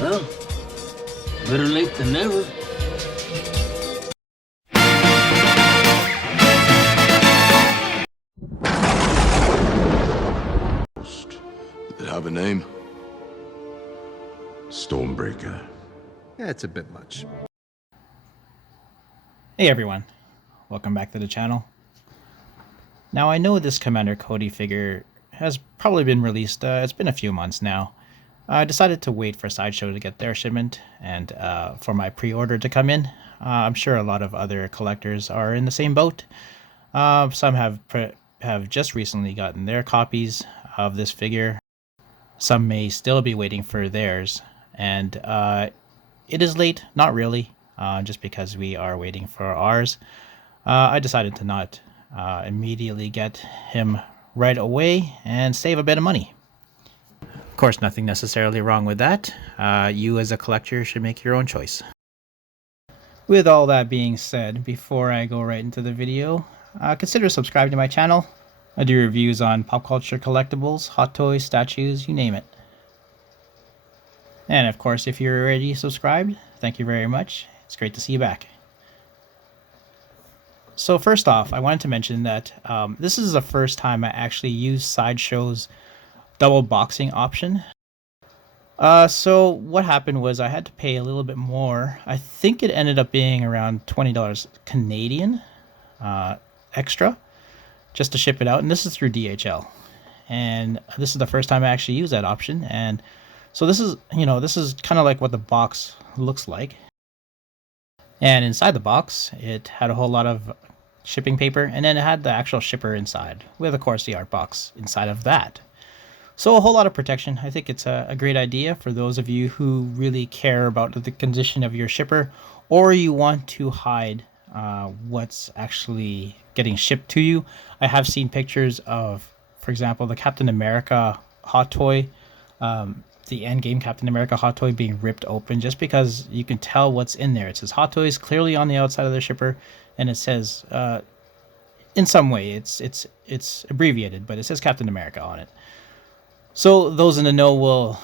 Well, better late than never. Did it have a name? Stormbreaker. Yeah, it's a bit much. Hey everyone, welcome back to the channel. Now I know this Commander Cody figure has probably been released, it's been a few months now. I decided to wait for Sideshow to get their shipment and for my pre-order to come in. I'm sure a lot of other collectors are in the same boat. Some have just recently gotten their copies of this figure. Some may still be waiting for theirs, and it is late, not really, just because we are waiting for ours. I decided to not immediately get him right away and save a bit of money. Of course, nothing necessarily wrong with that. You as a collector should make your own choice. With all that being said, before I go right into the video, consider subscribing to my channel. I do reviews on pop culture collectibles, hot toys, statues, you name it. And of course, if you're already subscribed, thank you very much. It's great to see you back. So first off, I wanted to mention that this is the first time I actually used Sideshow's double boxing option. So what happened was I had to pay a little bit more. I think it ended up being around $20 Canadian extra just to ship it out, and this is through DHL. And this is the first time I actually used that option, and so this is, this is kind of like what the box looks like. And inside the box, it had a whole lot of shipping paper, and then it had the actual shipper inside, with of course the art box inside of that. So a whole lot of protection. I think it's a great idea for those of you who really care about the condition of your shipper, or you want to hide what's actually getting shipped to you. I have seen pictures of, for example, the Captain America hot toy, the Endgame Captain America hot toy being ripped open just because you can tell what's in there. It says Hot Toys clearly on the outside of the shipper, and it says in some way it's abbreviated, but it says Captain America on it. So those in the know will,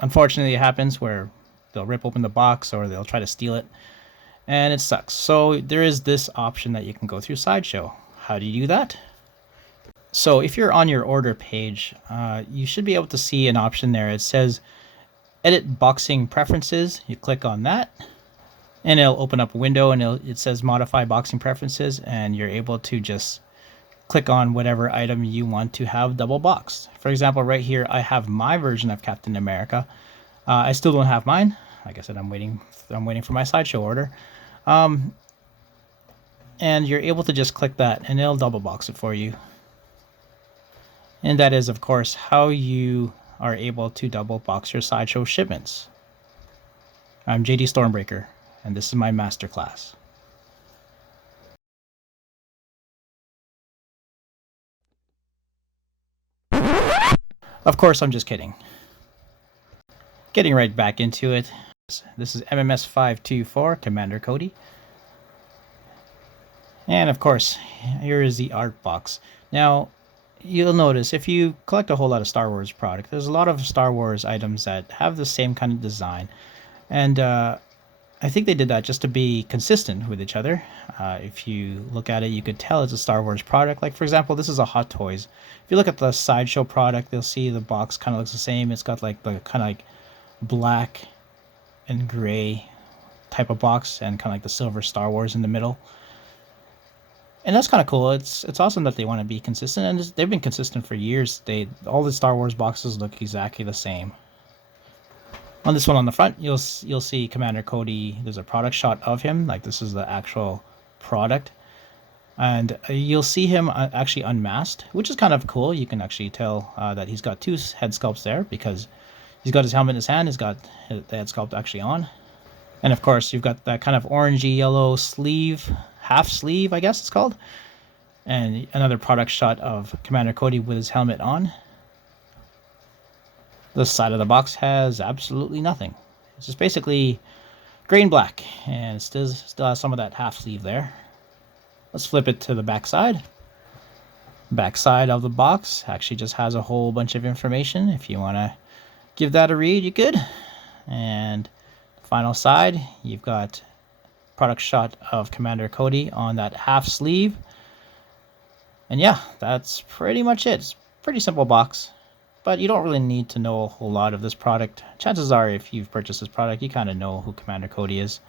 unfortunately it happens where they'll rip open the box or they'll try to steal it, and it sucks. So there is this option that you can go through Sideshow. How do you do that? So if you're on your order page, you should be able to see an option there. It says Edit Boxing Preferences. You click on that, and it'll open up a window, and it says Modify Boxing Preferences, and you're able to just click on whatever item you want to have double boxed. For example, right here, I have my version of Captain America. I still don't have mine. Like I said, I'm waiting for my Sideshow order. And you're able to just click that, and it'll double box it for you. And that is, of course, how you are able to double box your Sideshow shipments. I'm JD Stormbreaker, and this is my masterclass. Of course, I'm just kidding. Getting right back into it. This is MMS524, Commander Cody. And of course, here is the art box. Now, you'll notice if you collect a whole lot of Star Wars product, there's a lot of Star Wars items that have the same kind of design. And I think they did that just to be consistent with each other. If you look at it, you could tell it's a Star Wars product. Like, for example, this is a Hot Toys. If you look at the Sideshow product, you'll see the box kind of looks the same. It's got like the kind of like black and gray type of box, and kind of like the silver Star Wars in the middle. And that's kind of cool. It's awesome that they want to be consistent, and they've been consistent for years. All the Star Wars boxes look exactly the same. On this one on the front, you'll see Commander Cody. There's a product shot of him, like this is the actual product, and you'll see him actually unmasked, which is kind of cool. You can actually tell that he's got two head sculpts there because he's got his helmet in his hand. He's got the head sculpt actually on, and of course you've got that kind of orangey yellow sleeve. Half sleeve, I guess it's called, and another product shot of Commander Cody with his helmet on. This side of the box has absolutely nothing. It's just basically gray and black, and it still has some of that half sleeve there. Let's flip it to the back side. Back side of the box actually just has a whole bunch of information if you want to Give that a read, you could. And final side, you've got product shot of Commander Cody on that half sleeve. And yeah, that's pretty much it. It's a pretty simple box, but you don't really need to know a whole lot of this product. Chances are, if you've purchased this product, you kind of know who Commander Cody is.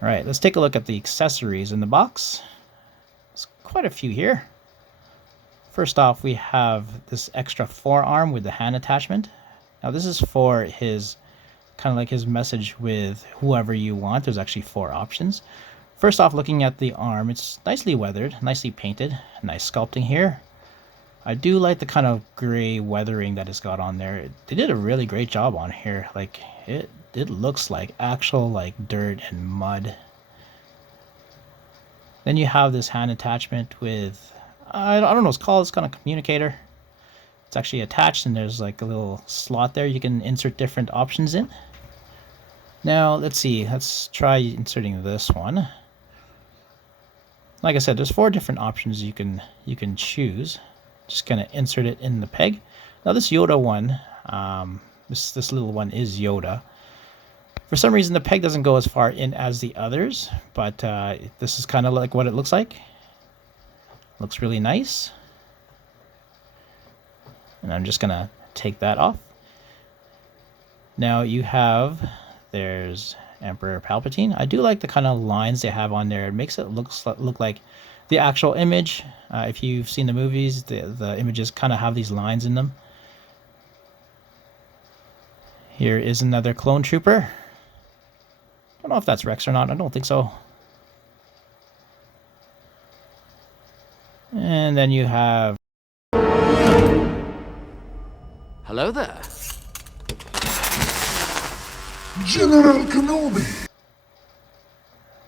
All right, let's take a look at the accessories in the box. There's quite a few here. First off, we have this extra forearm with the hand attachment. Now this is for his, kind of like his message with whoever you want. There's actually 4 options. First off, looking at the arm, it's nicely weathered, nicely painted, nice sculpting here. I do like the kind of gray weathering that it's got on there. They did a really great job on here. Like, it looks like actual like dirt and mud. Then you have this hand attachment with, I don't know what it's called, it's kind of communicator. It's actually attached and there's like a little slot there you can insert different options in. Now, let's see, let's try inserting this one. Like I said, there's 4 different options you can choose. Just gonna insert it in the peg. Now this Yoda one, this little one is Yoda. For some reason the peg doesn't go as far in as the others, but this is kind of like what it looks like. Looks really nice. And I'm just gonna take that off. Now you have, there's Emperor Palpatine. I do like the kind of lines they have on there. It makes it look like the actual image. If you've seen the movies, the images kind of have these lines in them. Here is another clone trooper. I don't know if that's Rex or not. I don't think so. And then you have... Hello there. General Kenobi!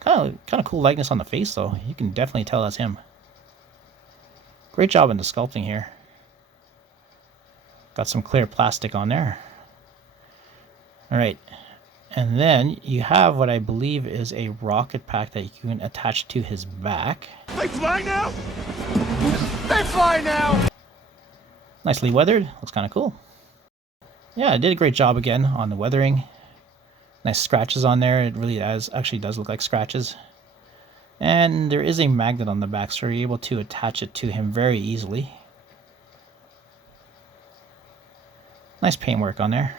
Kind of cool likeness on the face, though. You can definitely tell that's him. Great job in the sculpting here. Got some clear plastic on there. Alright. And then you have what I believe is a rocket pack that you can attach to his back. They fly now! They fly now! Nicely weathered. Looks kind of cool. Yeah, I did a great job again on the weathering. Nice scratches on there. It really actually does look like scratches. And there is a magnet on the back, so you're able to attach it to him very easily. Nice paintwork on there.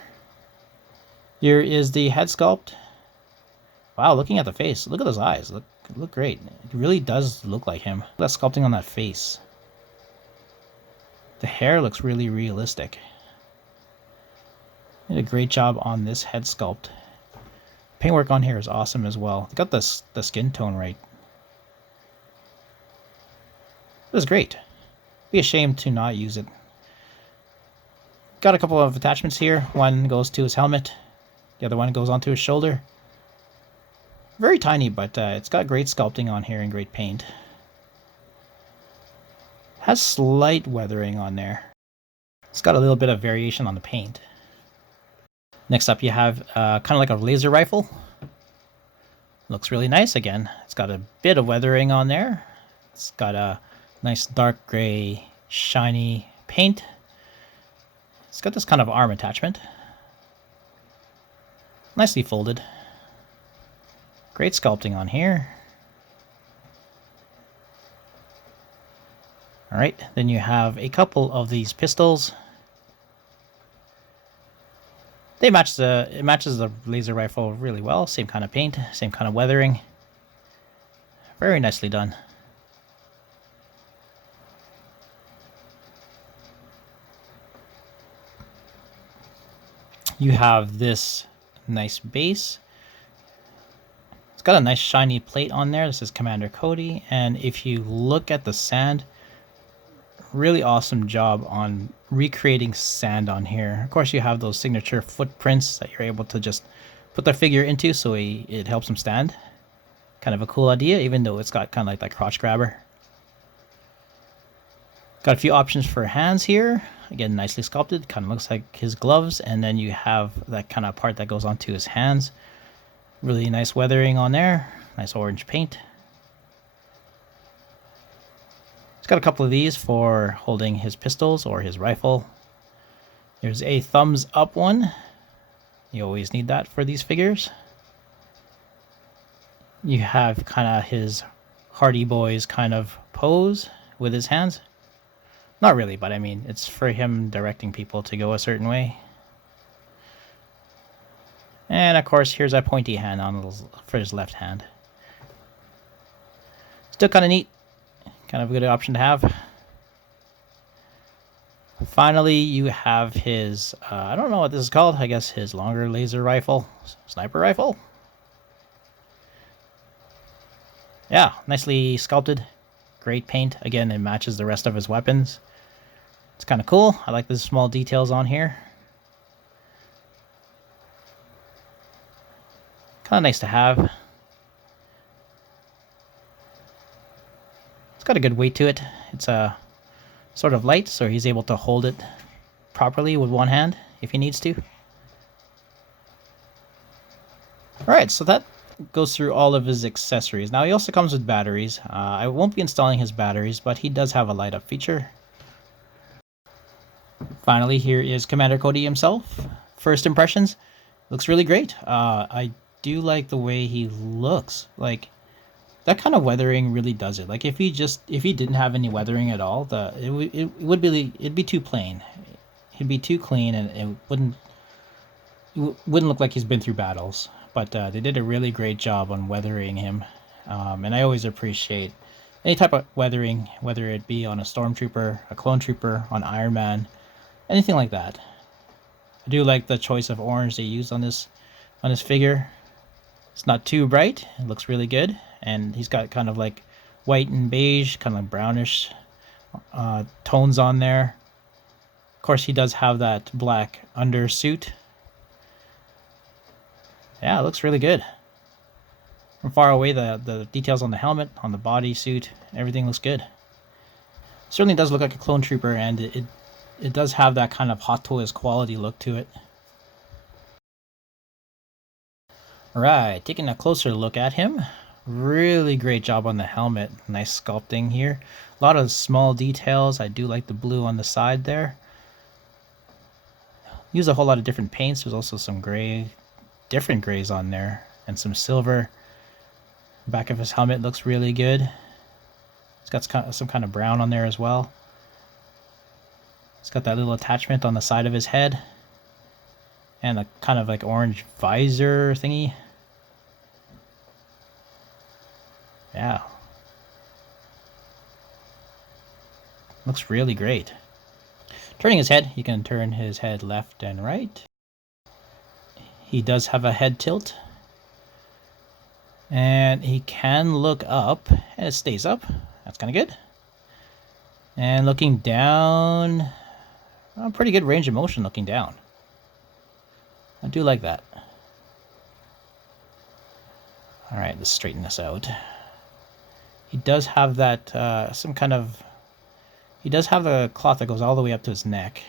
Here is the head sculpt. Wow, looking at the face, look at those eyes. Look great. It really does look like him. Look at that sculpting on that face. The hair looks really realistic. Did a great job on this head sculpt. Paintwork on here is awesome as well. They got the skin tone right. It was great. Be ashamed to not use it. Got a couple of attachments here. One goes to his helmet. The other one goes onto his shoulder. Very tiny, but it's got great sculpting on here and great paint. Has slight weathering on there. It's got a little bit of variation on the paint. Next up you have kind of like a laser rifle. Looks really nice again. It's got a bit of weathering on there. It's got a nice dark gray shiny paint. It's got this kind of arm attachment. Nicely folded. Great sculpting on here. Alright, then you have a couple of these pistols. It matches the laser rifle really well. Same kind of paint, same kind of weathering. Very nicely done. You have this nice base. It's got a nice shiny plate on there. This is Commander Cody, and if you look at the sand, really awesome job on recreating sand on here. Of course, you have those signature footprints that you're able to just put the figure into, so it helps him stand. Kind of a cool idea, even though it's got kind of like that crotch grabber. Got a few options for hands here. Again, nicely sculpted. Kind of looks like his gloves, and then you have that kind of part that goes onto his hands. Really nice weathering on there. Nice orange paint. He's got a couple of these for holding his pistols or his rifle. There's a thumbs up one. You always need that for these figures. You have kind of his Hardy Boys kind of pose with his hands. Not really, but I mean, it's for him directing people to go a certain way. And of course, here's a pointy hand for his left hand. Still kind of neat. Kind of a good option to have. Finally, you have his, I don't know what this is called. I guess his longer laser rifle. Sniper rifle? Yeah, nicely sculpted. Great paint. Again, it matches the rest of his weapons. It's kind of cool. I like the small details on here. Kind of nice to have. It's got a good weight to it. It's sort of light, so he's able to hold it properly with one hand if he needs to. Alright, so that goes through all of his accessories. Now he also comes with batteries. I won't be installing his batteries, but he does have a light up feature. Finally, here is Commander Cody himself. First impressions, looks really great. I do like the way he looks. Like, that kind of weathering really does it. Like, if he didn't have any weathering at all, it'd be too plain. It'd be too clean, and it wouldn't look like he's been through battles. But they did a really great job on weathering him, and I always appreciate any type of weathering, whether it be on a stormtrooper, a clone trooper, on Iron Man, anything like that. I do like the choice of orange they used on this figure. It's not too bright. It looks really good, and he's got kind of like white and beige, kind of brownish tones on there. Of course, he does have that black undersuit. Yeah, it looks really good. From far away, the details on the helmet, on the bodysuit, everything looks good. Certainly does look like a clone trooper, and it does have that kind of Hot Toys quality look to it. Alright, taking a closer look at him. Really great job on the helmet. Nice sculpting here. A lot of small details. I do like the blue on the side there. Use a whole lot of different paints. There's also some different grays on there, and some silver. Back of his helmet looks really good. It's got some kind of brown on there as well. It's got that little attachment on the side of his head, and a kind of like orange visor thingy. Yeah. Looks really great. Turning his head, you can turn his head left and right. He does have a head tilt. And he can look up, and it stays up. That's kind of good. And looking down, pretty good range of motion looking down. I do like that. Alright, let's straighten this out. He does have that, he does have the cloth that goes all the way up to his neck.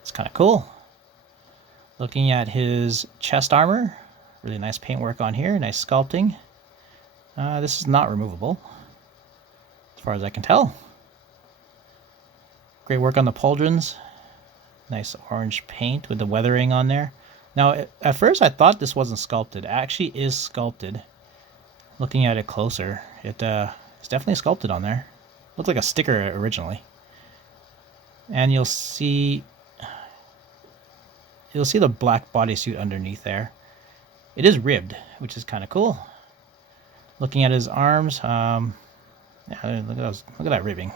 It's kind of cool. Looking at his chest armor, really nice paintwork on here, nice sculpting. This is not removable, as far as I can tell. Great work on the pauldrons. Nice orange paint with the weathering on there. Now, at first I thought this wasn't sculpted. It actually is sculpted. Looking at it closer, it's definitely sculpted on there. Looked like a sticker originally. And you'll see the black bodysuit underneath there. It is ribbed, which is kind of cool. Looking at his arms, yeah, look at that ribbing.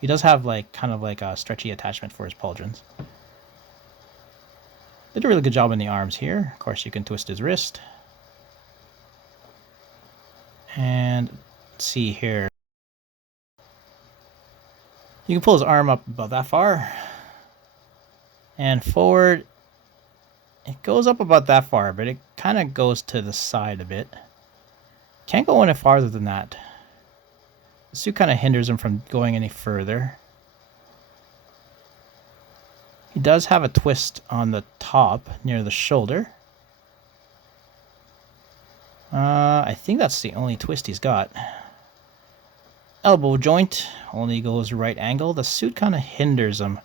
He does have kind of a stretchy attachment for his pauldrons. Did a really good job in the arms here. Of course, you can twist his wrist. And let's see here. You can pull his arm up about that far. And forward, it goes up about that far, but it kind of goes to the side a bit. Can't go any farther than that. The suit kind of hinders him from going any further. He does have a twist on the top near the shoulder. I think that's the only twist he's got. Elbow joint only goes right angle. The suit kind of hinders him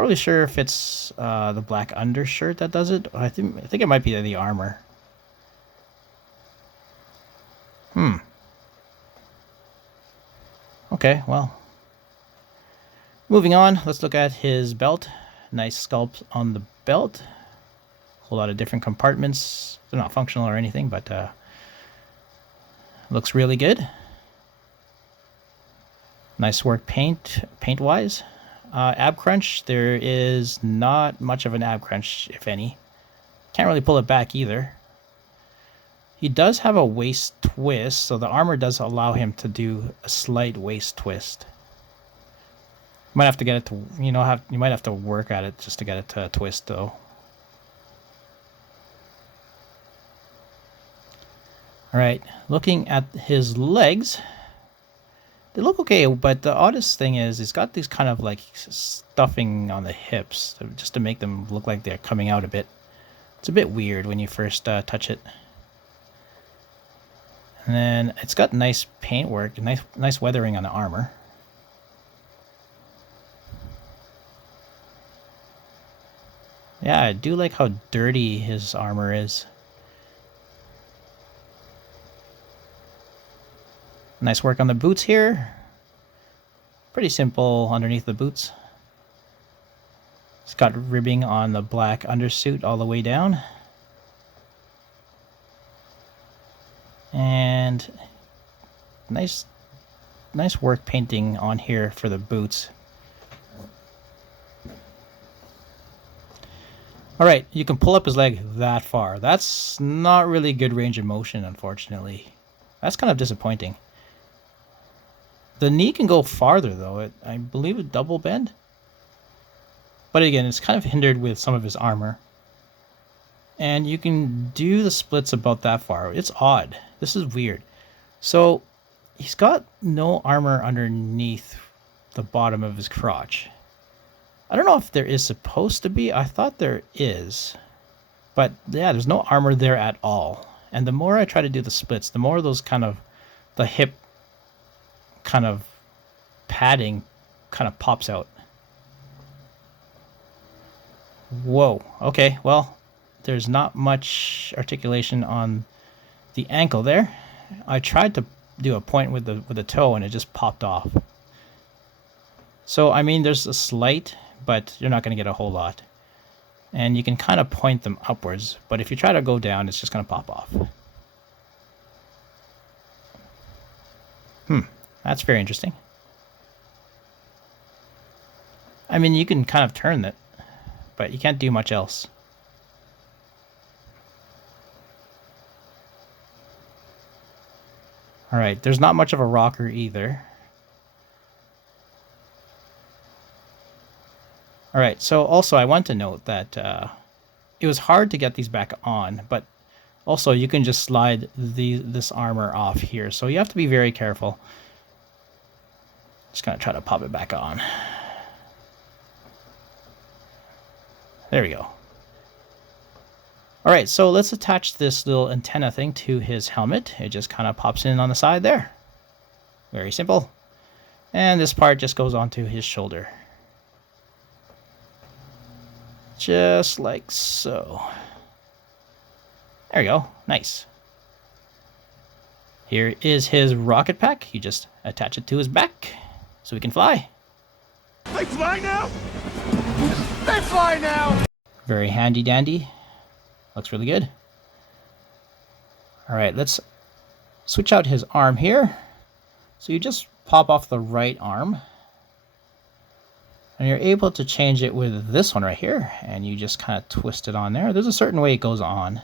Not really sure if it's the black undershirt that does it. I think it might be the armor. Okay, well. Moving on, let's look at his belt. Nice sculpt on the belt. A whole lot of different compartments. They're not functional or anything, but looks really good. Nice work paint-wise. Ab crunch, there is not much of an ab crunch, if any. Can't really pull it back either. He does have a waist twist, so the armor does allow him to do a slight waist twist. You might have to get it to, you might have to work at it just to get it to twist, though. Alright, looking at his legs, they look okay, but the oddest thing is he's got these kind of like stuffing on the hips, just to make them look like they're coming out a bit. It's a bit weird when you first touch it. And then it's got nice paintwork, nice weathering on the armor. Yeah, I do like how dirty his armor is. Nice work on the boots here. Pretty simple underneath the boots. It's got ribbing on the black undersuit all the way down. And nice work painting on here for the boots. Alright, you can pull up his leg that far. That's not really good range of motion, unfortunately. That's kind of disappointing. The knee can go farther, though. I believe a double bend. But again, it's kind of hindered with some of his armor. And you can do the splits about that far. It's odd. This is weird. So, he's got no armor underneath the bottom of his crotch. I don't know if there is supposed to be. I thought there is. But yeah, there's no armor there at all. And the more I try to do the splits, the more those kind of, the hip kind of padding kind of pops out. Whoa. Okay, well, there's not much articulation on the ankle there. I tried to do a point with the toe and it just popped off. So, I mean, there's a slight, but you're not going to get a whole lot. And you can kind of point them upwards, but if you try to go down, it's just going to pop off. That's very interesting. I mean, you can kind of turn it, but you can't do much else. Alright, there's not much of a rocker either. Alright, so also I want to note that it was hard to get these back on, but also you can just slide this armor off here, so you have to be very careful. Just gonna try to pop it back on. There we go. Alright, so let's attach this little antenna thing to his helmet. It just kind of pops in on the side there. Very simple. And this part just goes onto his shoulder. Just like so. There we go. Nice. Here is his rocket pack. You just attach it to his back so he can fly. They fly now? They fly now! Very handy dandy. Looks really good. Alright, let's switch out his arm here. So you just pop off the right arm. And you're able to change it with this one right here. And you just kind of twist it on there. There's a certain way it goes on.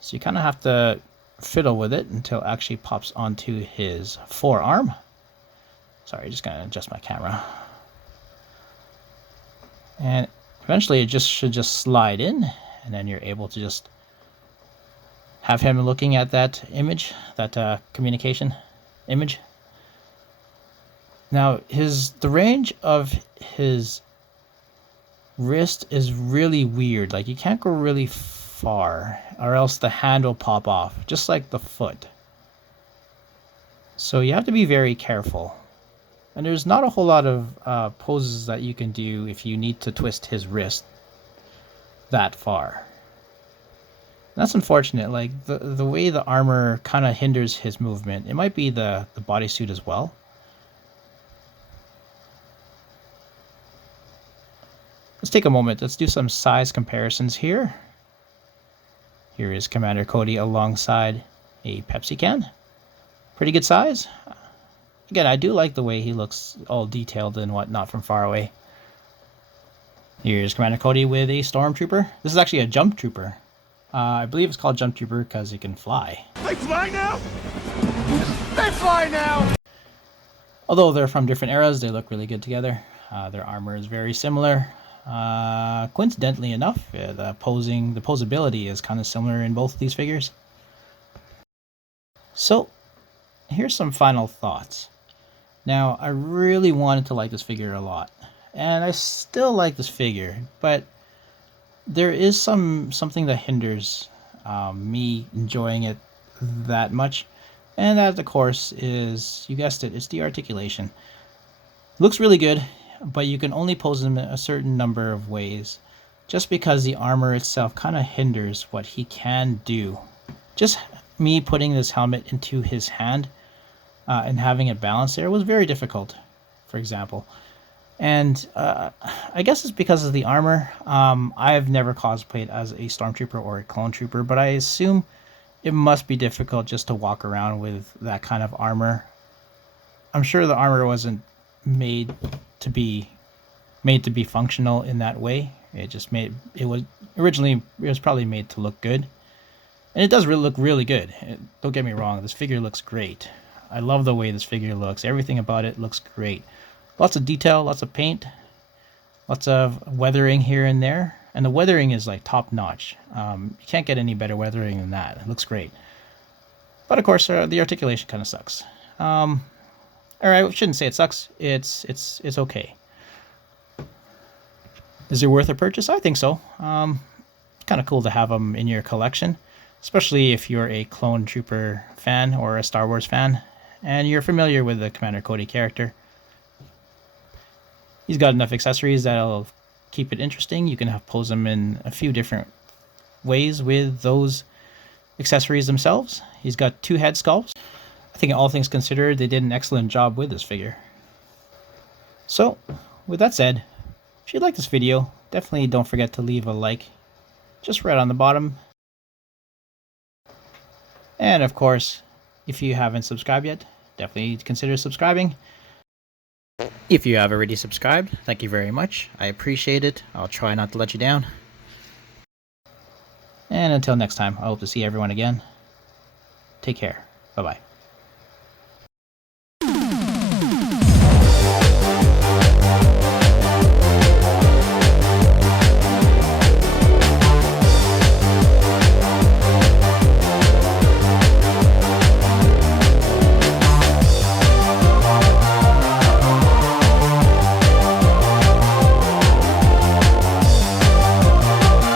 So you kind of have to fiddle with it until it actually pops onto his forearm. Sorry, just gonna adjust my camera. And eventually it should just slide in, and then you're able to just have him looking at that image, that communication image. Now the range of his wrist is really weird. Like, you can't go really far or else the hand will pop off, just like the foot. So you have to be very careful. And there's not a whole lot of poses that you can do if you need to twist his wrist that far. That's unfortunate. Like the way the armor kind of hinders his movement. It might be the bodysuit as well. Let's take a moment. Let's do some size comparisons here. Here is Commander Cody alongside a Pepsi can. Pretty good size. Again, I do like the way he looks all detailed and whatnot from far away. Here's Commander Cody with a Stormtrooper. This is actually a Jump Trooper. I believe it's called Jump Trooper because it can fly. They fly now? They fly now! Although they're from different eras, they look really good together. Their armor is very similar. Coincidentally enough, the posability is kind of similar in both of these figures. So, here's some final thoughts. Now, I really wanted to like this figure a lot, and I still like this figure, but there is something that hinders me enjoying it that much, and that, of course, is, you guessed it, it's the articulation. Looks really good, but you can only pose him a certain number of ways, just because the armor itself kind of hinders what he can do. Just me putting this helmet into his hand and having it balanced there was very difficult, for example. And I guess it's because of the armor. I've never cosplayed as a Stormtrooper or a Clone Trooper, but I assume it must be difficult just to walk around with that kind of armor. I'm sure the armor wasn't made to be functional in that way. It was probably made to look good. And it does look really good. Don't get me wrong, this figure looks great. I love the way this figure looks. Everything about it looks great. Lots of detail, lots of paint, lots of weathering here and there. And the weathering is like top notch. You can't get any better weathering than that. It looks great. But of course, the articulation kind of sucks. Alright, I shouldn't say it sucks. It's okay. Is it worth a purchase? I think so. Kind of cool to have them in your collection, especially if you're a Clone Trooper fan or a Star Wars fan, and you're familiar with the Commander Cody character. He's got enough accessories that'll keep it interesting. You can pose him in a few different ways with those accessories themselves. He's got 2 head sculpts. I think all things considered, they did an excellent job with this figure. So, with that said, if you like this video, definitely don't forget to leave a like, just right on the bottom. And of course, if you haven't subscribed yet, definitely consider subscribing. If you have already subscribed, thank you very much. I appreciate it. I'll try not to let you down. And until next time, I hope to see everyone again. Take care. Bye-bye.